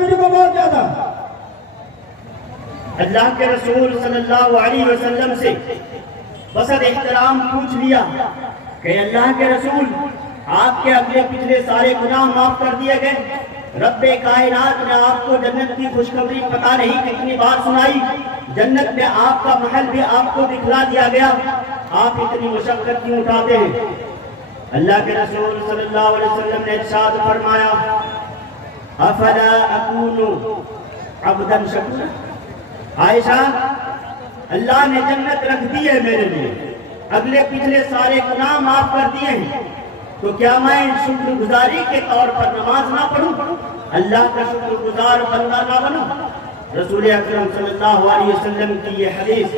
میرے کو بہت زیادہ۔ اللہ کے رسول صلی اللہ علیہ وسلم سے بصد احترام پوچھ لیا کہ اللہ کے رسول آپ کے اگلے پچھلے سارے گناہ معاف کر دیے گئے، رب کائنات نے آپ کو جنت کی خوشخبری پتہ نہیں کتنی بار سنائی، جنت میں آپ کا محل بھی آپ کو دکھلا دیا گیا، آپ اتنی مشقت کیوں اٹھاتے ہیں؟ اللہ کے رسول صلی اللہ علیہ وسلم نے ارشاد فرمایا افلا اکون عبدا شکورا، عائشہ اللہ نے جنت رکھ دی ہے میرے لیے، اگلے پچھلے سارے گناہ معاف کر دیے ہیں، تو کیا میں شکر گزاری کے طور پر نماز نہ پڑھوں، اللہ کا شکر گزار بندہ نہ بنوں؟ رسول اکرم صلی اللہ علیہ وسلم کی یہ حدیث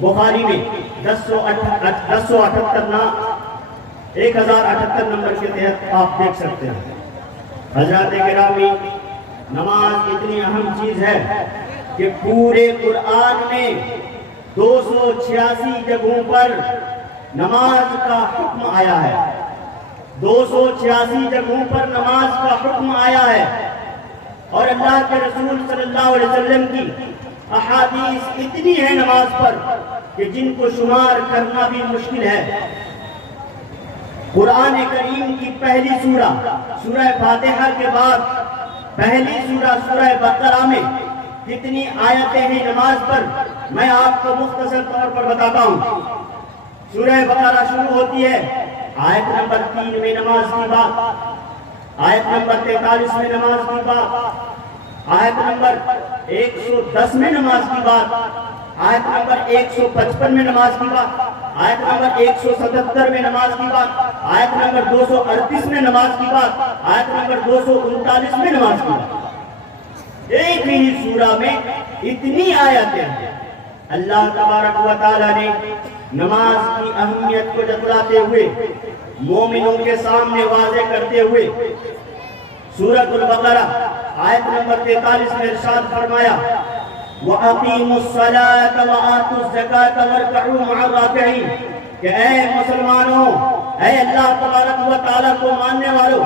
بخاری میں 1078 نمبر کے تحت آپ دیکھ سکتے ہیں۔ حضرات گرامی، نماز اتنی اہم چیز ہے کہ پورے قرآن میں 286 جگہوں پر نماز کا حکم آیا ہے، 286 جگہوں پر نماز کا حکم آیا ہے، اور اللہ کے رسول صلی اللہ علیہ وسلم کی احادیث اتنی ہے نماز پر کہ جن کو شمار کرنا بھی مشکل ہے۔ قرآن کریم کی پہلی سورہ سورہ فاتحہ کے بعد پہلی سورہ سورہ بقرہ میں کتنی آیتیں ہیں نماز پر، میں آپ کو مختصر طور پر بتاتا ہوں۔ سورہ بقرہ شروع ہوتی ہے آیت نمبر 3 میں نماز کی بات، آیت نمبر 43 میں نماز کی بات، آیت نمبر 110 میں نماز کی بات، آیت نمبر 155 میں نماز کی بات، آیت نمبر 177 میں نماز کی بات، آیت نمبر 238 میں نماز کی بات، آیت نمبر 239 میں نماز کی بات۔ ایک ہی سورہ میں اتنی آیتیں ہیں۔ اللہ تبارک و تعالیٰ نے نماز کی اہمیت کو جتلاتے ہوئے، مومنوں کے سامنے واضح کرتے ہوئے سورۃ البقرہ آیت نمبر 43 میں ارشاد فرمایا وَأَقِيمُوا الصَّلَاةَ وَآتُوا الزَّكَاةَ وَارْكَعُوا مَعَ الرَّاكِعِينَ، کہ اے مسلمانوں، اے اللہ تبارک و تعالیٰ کو ماننے والوں،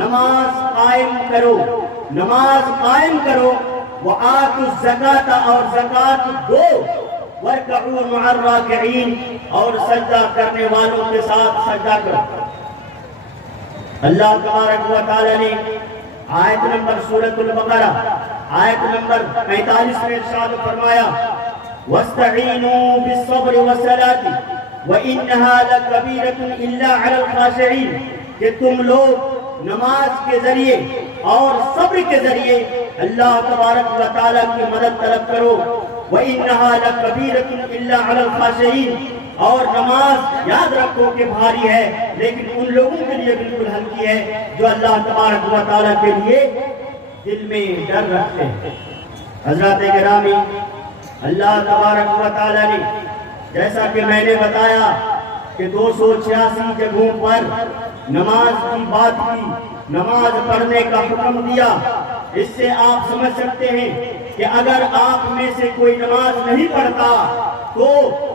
نماز قائم کرو، نماز قائم کرو، وَآتُوا الزَّكَاةَ اور زکوٰۃ دو، وَارْكَعُوا مَعَ الرَّاكِعِينَ اور سجدہ کرنے والوں کے ساتھ سجدہ کرو۔ اللہ تبارک و تعالیٰ نے آیت نمبر سورۃ البقرہ آیت نمبر 45 میں ارشاد فرمایا وَاسْتَعِینُوا بِالصَّبْرِ وَالصَّلَاةِ وَإِنَّهَا لَكَبِیرَةٌ إِلَّا عَلَى الْخَاشِعِينَ، کہ تم لوگ نماز کے ذریعے اور صبر کے ذریعے اللہ تبارک و تعالیٰ کی مدد طلب کرو، وَإِنَّهَا لَكَبِیرَةٌ إِلَّا عَلَى الْخَاشِعِينَ، اور نماز یاد رکھو کہ بھاری ہے لیکن ان لوگوں کے لیے بالکل ہلکی ہے جو اللہ تبارک و تعالیٰ کے لیے دل میں ڈر رکھتے ہیں۔ حضرات گرامی، اللہ تبارک و تعالیٰ نے جیسا کہ میں نے بتایا کہ 286 جگہوں پر نماز کی بات کی، نماز پڑھنے کا حکم دیا۔ اس سے آپ سمجھ سکتے ہیں کہ اگر آپ میں سے کوئی نماز نہیں پڑھتا تو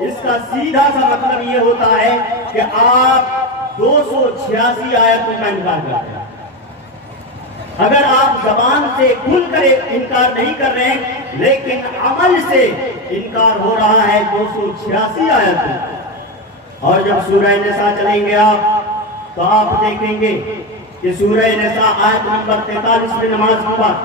اس کا سیدھا سا مطلب یہ ہوتا ہے کہ آپ 286 آیتوں کا انکار کرتے ہیں۔ اگر آپ زبان سے کھل کر انکار نہیں کر رہے ہیں لیکن عمل سے انکار ہو رہا ہے 286 آیتوں۔ اور جب سورہ نساء چلیں گے آپ تو آپ دیکھیں گے کہ سورہ نساء آیت نمبر 43 میں نماز کی بات،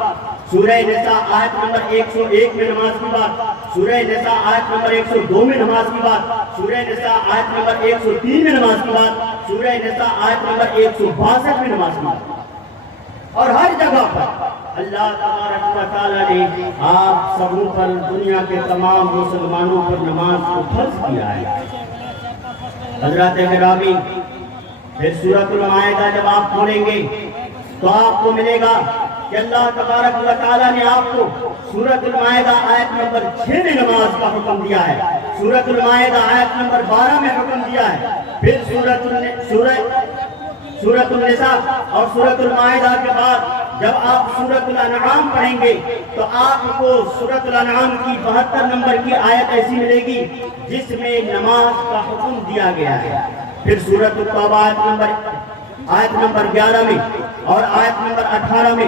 سورہ نساء آیت نمبر 101 میں نماز کی بات، سورہ نساء آیت نمبر 102 میں نماز کی بات، سورہ نساء آیت نمبر 103 میں نماز کی بات، سورہ نساء آیت نمبر 162 میں نماز کی بات۔ اور ہر جگہ پر اللہ تبارک و تعالیٰ نے آپ سبوں پر، دنیا کے تمام مسلمانوں پر نماز کو فرض کیا ہے۔ حضرات گرامی، پھر سورۃ المائدہ جب آپ کھولیں گے تو آپ کو ملے گا کہ اللہ تبارک و تعالیٰ نے آپ کو سورۃ المائدہ آیت نمبر 6 میں نماز کا حکم دیا ہے، سورۃ المائدہ آیت نمبر 12 میں حکم دیا ہے، پھر سورۃ النساء اور سورۃ المائدہ کے بعد جب آپ سورۃ الانعام پڑھیں گے تو آپ کو سورۃ الانعام کی 72 نمبر کی آیت ایسی ملے گی جس میں نماز کا حکم دیا گیا ہے۔ پھر سورۃ التوبہ آیت نمبر 11 میں اور آیت نمبر 18 میں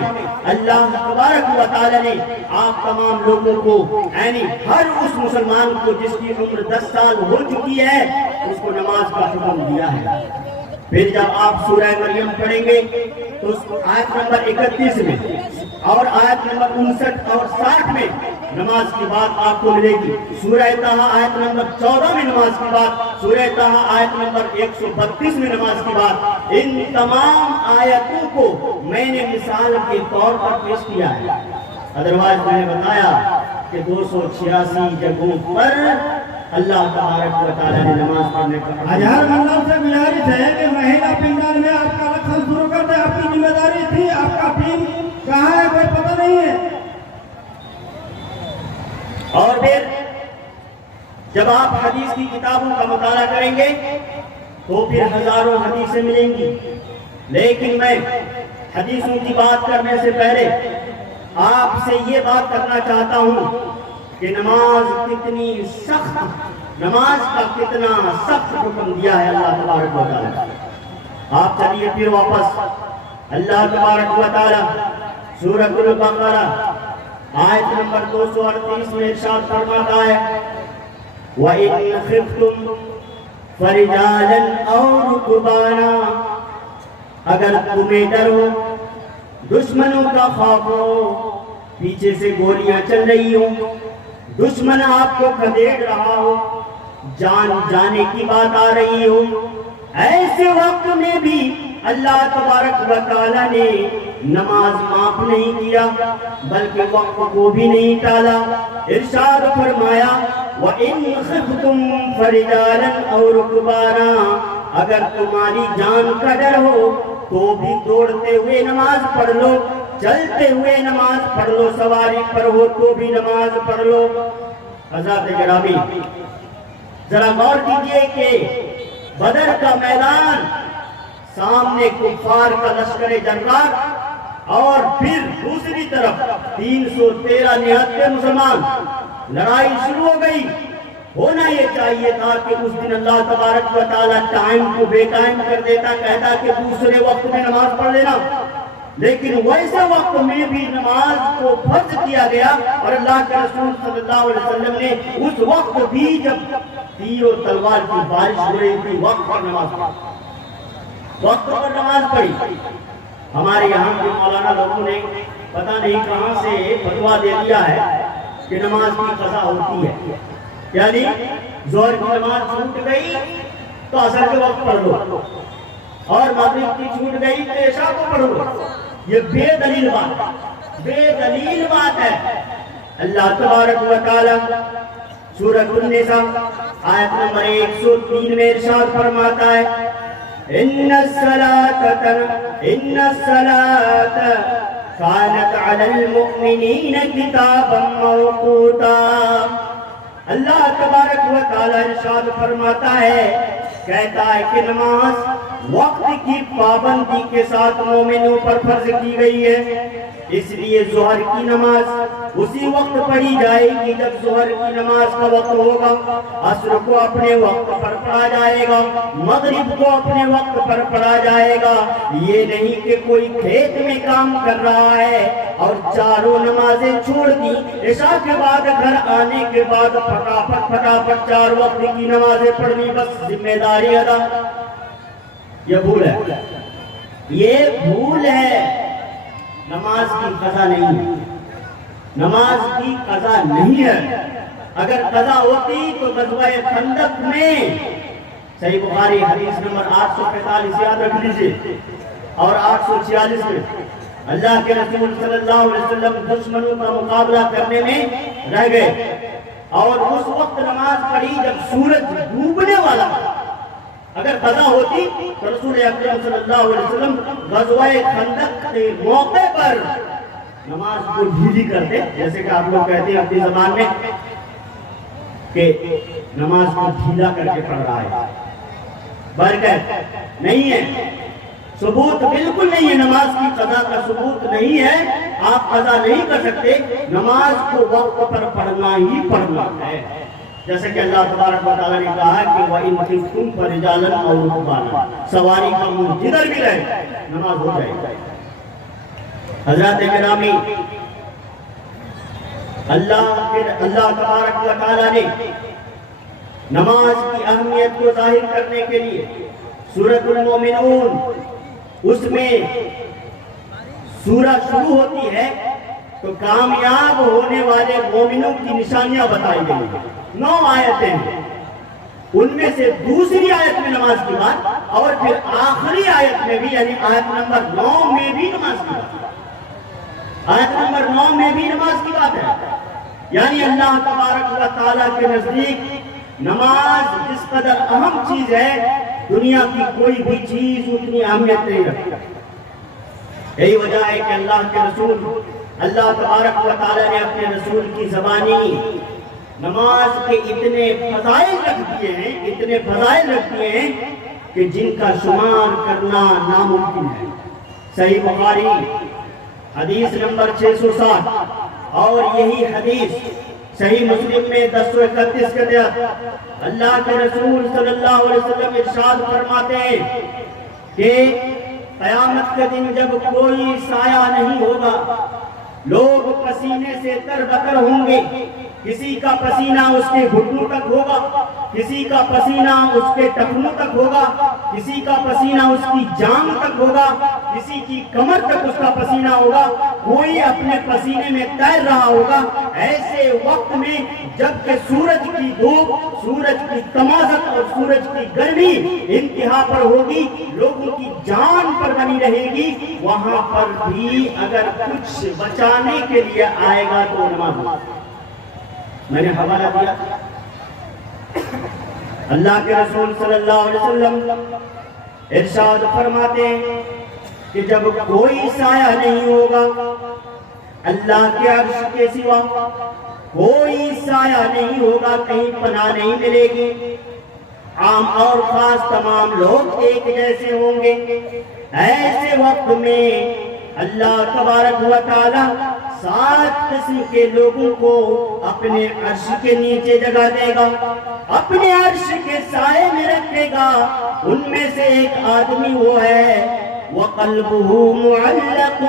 اللہ تبارک و تعالی نے آپ تمام لوگوں کو یعنی ہر اس مسلمان کو جس کی عمر 10 سال ہو چکی ہے اس کو نماز کا حکم دیا ہے۔ پھر جب آپ سورہ مریم پڑھیں گے تو اس کو آیت نمبر 31 میں اور آیت نمبر 59 اور 60 میں نماز کی بات آپ کو ملے گی۔ سورہ طٰہٰ آیت نمبر 14 میں نماز کی بات، سورہ طٰہٰ آیت نمبر 132 میں نماز کی بات۔ ان تمام آیتوں کو میں نے مثال کے طور پر پیش کیا ہے، ادروائز میں نے بتایا کہ 286 جگہوں پر اللہ تبارک و تعالیٰ نے نماز پڑھنے کا ہزار مندوں سے گزارش ہے کہ مہینہ پنڈال میں آپ کا رکھل شروع کر دیں، آپ کی ذمہ داری تھی، آپ کا ٹیم کہاں ہے کوئی پتہ نہیں ہے۔ اور پھر جب آپ حدیث کی کتابوں کا مطالعہ کریں گے تو پھر ہزاروں حدیثیں ملیں گی، لیکن میں حدیثوں کی بات کرنے سے پہلے آپ سے یہ بات کرنا چاہتا ہوں کہ نماز کتنی سخت، نماز کا کتنا سخت حکم دیا ہے اللہ تبارک و تعالیٰ۔ آپ چلیے پھر واپس اللہ تبارک و تعالیٰ سورۃ البقرہ آیت نمبر 238 میں ارشاد فرماتا ہے وَإِنْ خِفْتُمْ فَرِجَالًا أَوْ رُكْبَانًا، اگر تمہیں ڈر ہو، دشمنوں کا خوف ہو، پیچھے سے گولیاں چل رہی ہوں، دشمن آپ کو کھدیڑ رہا ہو، جان جانے کی بات آ رہی ہو، ایسے وقت میں بھی اللہ تبارک و تعالیٰ نے نماز معاف نہیں کیا بلکہ وقت کو بھی نہیں ٹالا۔ ارشاد فرمایا وَإِنْ خِفْتُمْ فَرِجَالًا أَوْ رُكْبَانًا، اگر تمہاری جان کا ڈر ہو تو بھی دوڑتے ہوئے نماز پڑھ لو، چلتے ہوئے نماز پڑھ لو، سواری پر ہو تو بھی نماز پڑھ لو۔ حضرات گرامی ذرا غور کیجئے کہ بدر کا میدان، سامنے کفار کا لشکر جرار اور پھر دوسری طرف 313 نہتے مسلمان، لڑائی شروع ہو گئی۔ ہونا یہ چاہیے تھا کہ اس دن اللہ تبارک و تعالیٰ ٹائم کو بے ٹائم کر دیتا، کہتا کہ دوسرے وقت میں نماز پڑھ لینا، لیکن ویسے وقت میں بھی نماز کو فرض کیا گیا اور اللہ کے رسول صلی اللہ علیہ وسلم نے اس وقت بھی جب تیر و تلوار کی بارش ہو رہی تھی وقت پر نماز پڑھی، وقت پر نماز پڑھی۔ ہمارے یہاں کے مولانا لوگوں نے پتہ نہیں کہاں سے فتویٰ دے دیا ہے کہ نماز کی قضا ہوتی ہے، یعنی ظہر کی نماز چھوٹ گئی تو عصر کے وقت پڑھ لو اور مغرب کی چھوٹ گئی تو عشاء کو پڑھ لو۔ یہ بے دلیل بات ہے، بے دلیل بات ہے۔ اللہ تبارک و تعالیٰ سورۃ النساء آیت نمبر 103 میں ارشاد فرماتا ہے ان الصلاة كانت على المؤمنین کتابا موقوتا۔ اللہ تبارک و تعالیٰ ارشاد فرماتا ہے، کہتا ہے کہ نماز وقت کی پابندی کے ساتھ مومنوں پر فرض کی گئی ہے، اس لیے ظہر کی نماز اسی وقت پڑھی جائے گی جب ظہر کی نماز کا وقت ہوگا، عصر کو اپنے وقت پر پڑھا جائے گا، مغرب کو اپنے وقت پر پڑھا جائے گا۔ یہ نہیں کہ کوئی کھیت میں کام کر رہا ہے اور چاروں نمازیں چھوڑ دی، عشاء کے بعد گھر آنے کے بعد پھٹافٹ 4 وقت کی نمازیں پڑھنی، بس ذمہ داری ادا۔ یہ بھول ہے، یہ بھول ہے۔ نماز کی قضا نہیں ہے، نماز کی قضا نہیں ہے۔ اگر قضا ہوتی تو غزوہ خندق میں، صحیح بخاری حدیث نمبر 845 یاد رکھ لیجئے اور 846 میں اللہ کے رسول صلی اللہ علیہ وسلم دشمنوں کا مقابلہ کرنے میں رہ گئے اور اس وقت نماز پڑھی جب سورج ڈوبنے والا تھا۔ اگر قضا ہوتی تو رسول اکرم صلی اللہ علیہ وسلم غزوہ خندق کے موقع پر نماز کو ڈھیلی کرتے، جیسے کہ آپ لوگ کہتے ہیں اپنی زبان میں کہ نماز کو ڈھیلا کر کے پڑھ رہا ہے، برکت نہیں ہے، ثبوت بالکل نہیں ہے، نماز کی قضا کا ثبوت نہیں ہے، آپ قضا نہیں کر سکتے، نماز کو وقت پر پڑھنا ہی پڑھنا ہے۔ جیسے کہ اللہ تبارک و تعالیٰ نے کہا ہے کہ وَإِنْ خِفْتُمْ فَرِجَالًا أَوْ رُكْبَانًا، سواری کا منہ جدھر بھی رہے نماز ہو جائے گی۔ حضرات گرامی، اللہ تبارک و تعالیٰ نے نماز کی اہمیت کو ظاہر کرنے کے لیے سورۃ المومنون، اس میں سورہ شروع ہوتی ہے تو کامیاب ہونے والے مومنوں کی نشانیاں بتائی گئی ہیں۔ 9 آیتیں ہیں، ان میں سے دوسری آیت میں نماز کی بات، اور پھر آخری آیت میں بھی، یعنی آیت نمبر 9 میں بھی نماز کی بات، آیت نمبر 9 میں بھی نماز کی بات ہے۔ یعنی اللہ تبارک و تعالیٰ کے نزدیک نماز جس قدر اہم چیز ہے، دنیا کی کوئی بھی چیز اتنی اہمیت نہیں رکھتی۔ یہی وجہ ہے کہ اللہ کے رسول، اللہ تبارک و تعالیٰ نے اپنے رسول کی زبانی نماز کے اتنے فضائل رکھ دیے ہیں، اتنے فضائل رکھ دیے ہیں کہ جن کا شمار کرنا ناممکن ہے۔ صحیح بخاری حدیث نمبر 660، اور یہی حدیث صحیح مسلم میں 1031 کے تحت اللہ کے رسول صلی اللہ علیہ وسلم ارشاد فرماتے ہیں کہ قیامت کے دن جب کوئی سایہ نہیں ہوگا، لوگ پسینے سے تر ہوں گے، کسی کا پسینہ اس کے گھٹنوں تک ہوگا، کسی کا پسینہ اس کے ٹخنوں تک ہوگا، کسی کا پسینہ اس کی جان تک ہوگا، کسی کی کمر تک اس کا پسینہ ہوگا، کوئی اپنے پسینے میں تیر رہا ہوگا۔ ایسے وقت میں جب کہ سورج کی دھوپ، سورج کی تمازت اور سورج کی گرمی انتہا پر ہوگی، لوگوں کی جان پر بنی رہے گی، وہاں پر بھی اگر کچھ بچانے کے لیے آئے گا تو نماز۔ میں نے حوالہ دیا، اللہ کے رسول صلی اللہ علیہ وسلم ارشاد فرماتے ہیں کہ جب کوئی سایہ نہیں ہوگا اللہ کے عرش کے سوا، کوئی سایہ نہیں ہوگا، کہیں پناہ نہیں ملے گی، عام اور خاص تمام لوگ ایک جیسے ہوں گے۔ ایسے وقت میں اللہ تبارک و تعالی 7 قسم کے لوگوں کو اپنے عرش کے نیچے جگہ دے گا، اپنے عرش کے سائے میں رکھے گا۔ ان میں سے ایک آدمی وہ ہے وَقَلْبُهُ مُعَلَّقٌ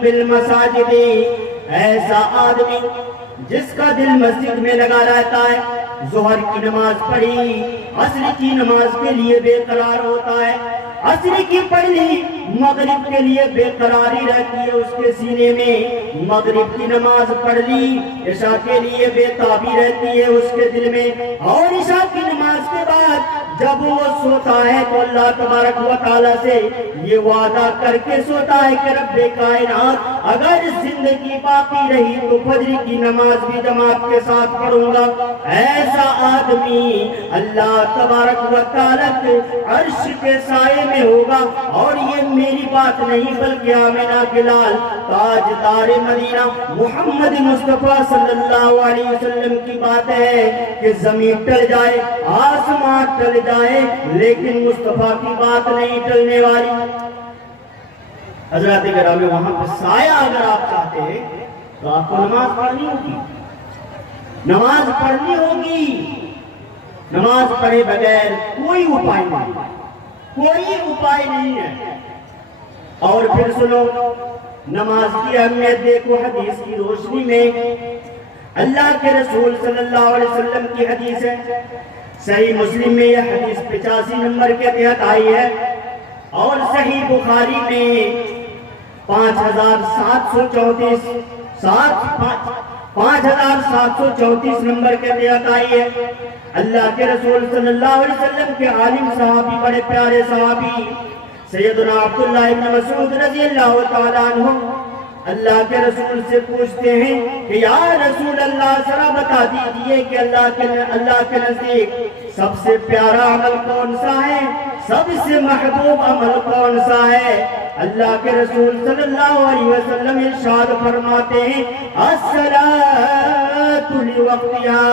بِالْمَسَاجِدِ، ایسا آدمی جس کا دل مسجد میں لگا رہتا ہے، ظہر کی نماز پڑھی، عصر کی نماز کے لیے بے قرار ہوتا ہے، عصر کی پڑھی مغرب کے لیے بے قراری رہتی ہے اس کے سینے میں، مغرب کی نماز پڑھ لی عشاء کے لیے بے تابی رہتی ہے اس کے دل میں، اور عشاء کی نماز کے بعد جب وہ سوتا ہے تو اللہ تبارک و تعالیٰ سے یہ وعدہ کر کے سوتا ہے کہ رب کائنات اگر زندگی باقی رہی تو فجر کی نماز بھی جماعت کے ساتھ پڑھوں گا۔ ایسا آدمی اللہ تبارک و تعالیٰ کے عرش کے سائے میں ہوگا۔ اور یہ میری بات نہیں بلکہ آمنہ کے لال تاجدار مدینہ محمد مصطفیٰ صلی اللہ علیہ وسلم کی بات ہے کہ زمین ٹل جائے، آسمان ٹل جائے، لیکن مصطفیٰ کی بات نہیں ٹلنے والی۔ حضرات گرامی، وہاں پر سایہ اگر آپ چاہتے ہیں تو آپ کو نماز پڑھنی ہوگی، نماز پڑھنی ہوگی۔ نماز پڑھے بغیر کوئی اپائے نہیں، کوئی اپائے نہیں ہے۔ اور پھر سنو نماز کی اہمیت دیکھو حدیث کی روشنی میں۔ اللہ کے رسول صلی اللہ علیہ وسلم کی حدیث ہے، صحیح مسلم میں یہ حدیث 85 نمبر کے تحت آئی ہے، اور صحیح بخاری میں 5734 نمبر کے تحت آئی ہے۔ اللہ کے رسول صلی اللہ علیہ وسلم کے عالم صحابی، بڑے پیارے صحابی سیدنا عبداللہ ابن مسعود رضی اللہ تعالیٰ عنہ اللہ کے رسول سے پوچھتے ہیں کہ یا رسول اللہ ذرا بتا دیجئے کہ اللہ کے نزدیک سب سے پیارا عمل کون سا ہے، سب سے محبوب عمل کون سا ہے؟ اللہ کے رسول صلی اللہ علیہ وسلم ارشاد فرماتے ہیں الصلاۃ لوقتها،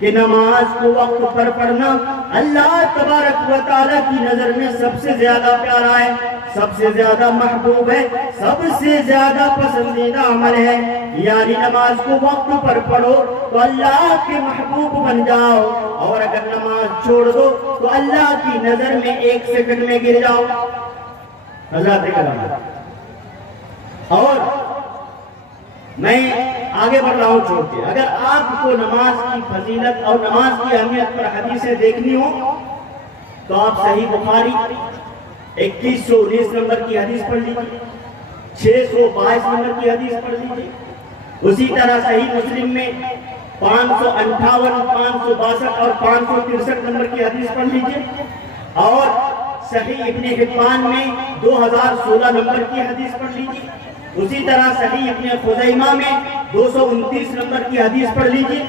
کہ نماز کو وقت پر پڑھنا اللہ تبارک و تعالیٰ کی نظر میں سب سے زیادہ پیارا ہے، سب سے زیادہ محبوب ہے، سب سے زیادہ پسندیدہ عمل ہے۔ یعنی نماز کو وقت پر پڑھو تو اللہ کے محبوب بن جاؤ، اور اگر نماز چھوڑ دو تو اللہ کی نظر میں 1 سیکنڈ میں گر جاؤ۔ حضرات کرام، اور میں آگے بڑھ رہا ہوں چھوڑ کے، اگر آپ کو نماز کی فضیلت اور نماز کی اہمیت پر حدیثیں دیکھنی ہو تو آپ صحیح بخاری 2119 نمبر کی حدیث پڑھ لیجیے، 622 نمبر کی حدیث پڑھ لیجیے، اسی طرح صحیح مسلم میں 558، 562 اور 563 نمبر کی حدیث پڑھ لیجیے، اور صحیح ابن حبان میں 2016 نمبر کی حدیث پڑھ لیجیے، اسی طرح صحیح ابن خزیمہ میں 229 نمبر کی حدیث پڑھ لیجیے،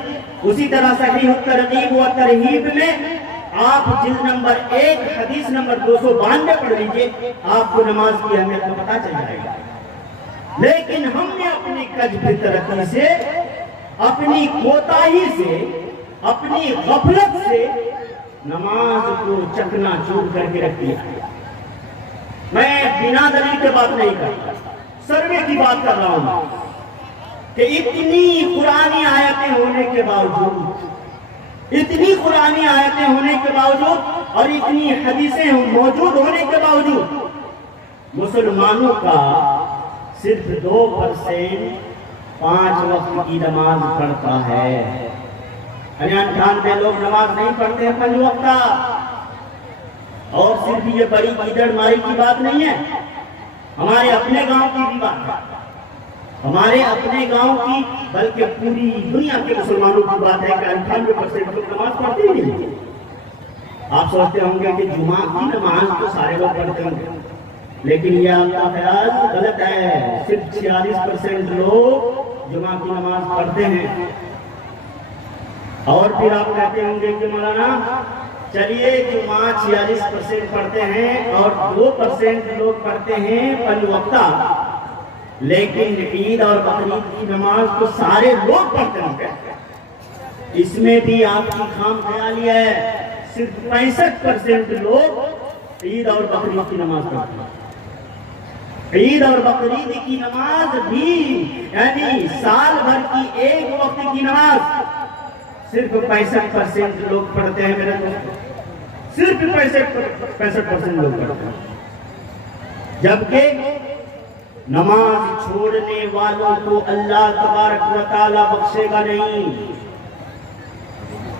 اسی طرح صحیح الترغیب و ترہیب میں آپ جلد نمبر 1 حدیث نمبر 292 پڑھ لیجیے، آپ کو نماز کی اہمیت کا پتہ چل جائے گا۔ لیکن ہم نے اپنی کج فطرتی سے، اپنی کوتاہی سے، اپنی غفلت سے نماز کو چکنا چور کر کے رکھ دیا۔ میں بنا دلیل کے بات نہیں کرتا، سروے کی بات کر رہا ہوں کہ اتنی قرآنی آیتیں ہونے کے باوجود، اتنی قرآنی آیتیں ہونے کے باوجود اور اتنی حدیثیں موجود ہونے کے باوجود مسلمانوں کا صرف 2% 5 وقت کی نماز پڑھتا ہے۔ یعنی 98 لوگ نماز نہیں پڑھتے ہیں 5 وقتہ، اور صرف یہ بڑی کیچڑ ماری کی بات نہیں ہے، ہمارے اپنے گاؤں کی بھی بات ہے، ہمارے اپنے گاؤں کی بلکہ پوری دنیا کے مسلمانوں کی بات ہے کہ 98% لوگ نماز پڑھتے ہی نہیں۔ آپ سوچتے ہوں گے کہ جمعہ کی نماز تو سارے لوگ پڑھتے ہوں گے، لیکن یہ آپ کا خیال غلط ہے، صرف 46% لوگ جمعہ کی نماز پڑھتے ہیں۔ اور پھر آپ کہتے ہوں گے کہ مولانا چلیے جمعہ 46% پڑھتے ہیں اور 2% لوگ پڑھتے ہیں 5 وقتہ، لیکن عید اور بقرعید کی نماز تو سارے لوگ پڑھتے ہوں گے۔ اس میں بھی آپ کی خام خیالی ہے، صرف 65% لوگ عید اور بقرعید کی نماز پڑھتے ہیں۔ عید اور بقرعید کی نماز بھی، یعنی سال بھر کی ایک وقت کی نماز صرف 65% لوگ پڑھتے ہیں میرے دوست، صرف 65% لوگ پڑھتے ہیں، جبکہ نماز چھوڑنے والوں کو اللہ تبارک و تعالیٰ بخشے گا نہیں۔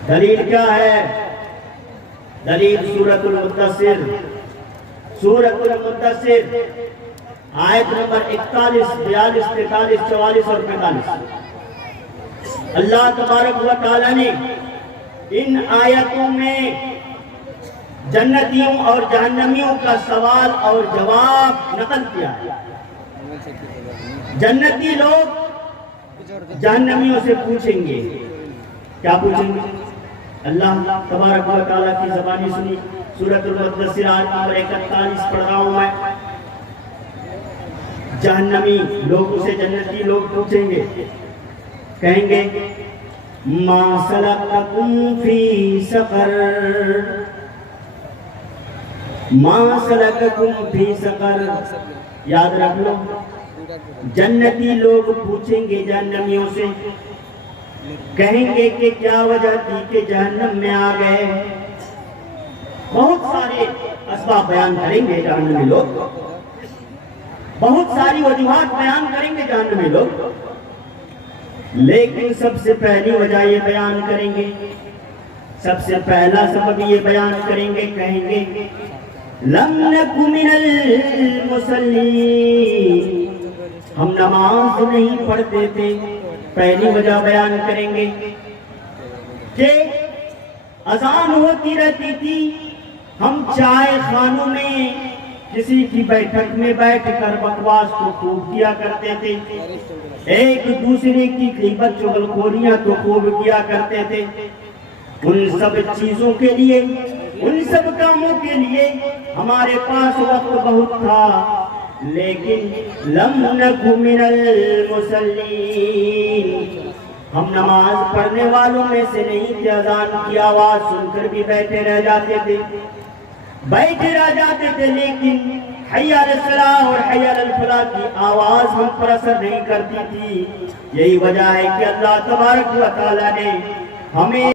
دلیل کیا ہے؟ دلیل سورۃ المدثر، سورۃ المدثر آیت نمبر 41، 42، 43، 44 اور 45۔ اللہ تبارک و تعالیٰ نے ان آیتوں میں جنتیوں اور جہنمیوں کا سوال اور جواب نقل کیا ہے۔ جنتی لوگ جہنمیوں سے پوچھیں گے، کیا پوچھیں گے؟ اللہ تبارک و تعالیٰ کی زبانی سنی، سورۃ المدثر آیت نمبر 41 پڑھ رہا ہوں میں۔ جہنمی لوگوں سے جنتی لوگ پوچھیں گے، کہیں گے ما سلککم فی سقر، ما سلککم فی سقر۔ یاد رکھ لو، جنتی لوگ پوچھیں گے جہنمیوں سے، کہیں گے کہ کیا وجہ تھی کہ جہنم میں آ گئے؟ بہت سارے اسباب بیان کریں گے جہنمی لوگ، بہت ساری وجوہات بیان کریں گے جہنمی لوگ، لیکن سب سے پہلی وجہ یہ بیان کریں گے، سب سے پہلا سبب یہ بیان کریں گے، کہیں گے لم نک من المصلین، ہم نماز نہیں پڑھتے تھے۔ پہلی وجہ بیان کریں گے کہ اذان ہوتی رہتی تھی، ہم چائے خانوں میں کسی کی بیٹھک میں بیٹھ کر بکواس تو خوب کیا کرتے تھے، ایک دوسرے کی غیبت چغلخوریاں تو خوب کیا کرتے تھے۔ ان سب چیزوں کے لیے، ان سب کاموں کے لیے ہمارے پاس وقت بہت تھا، لیکن لم نک من المصلین، ہم نماز پڑھنے والوں میں سے نہیں تھے۔ اذان کی آواز سن کر بھی بیٹھے رہ جاتے تھے، بیٹھے رہ جاتے تھے، لیکن حی علی الصلاۃ اور حی علی الفلاح کی آواز ہم پر اثر نہیں کرتی تھی۔ یہی وجہ ہے کہ اللہ تبارک و تعالیٰ نے ہمیں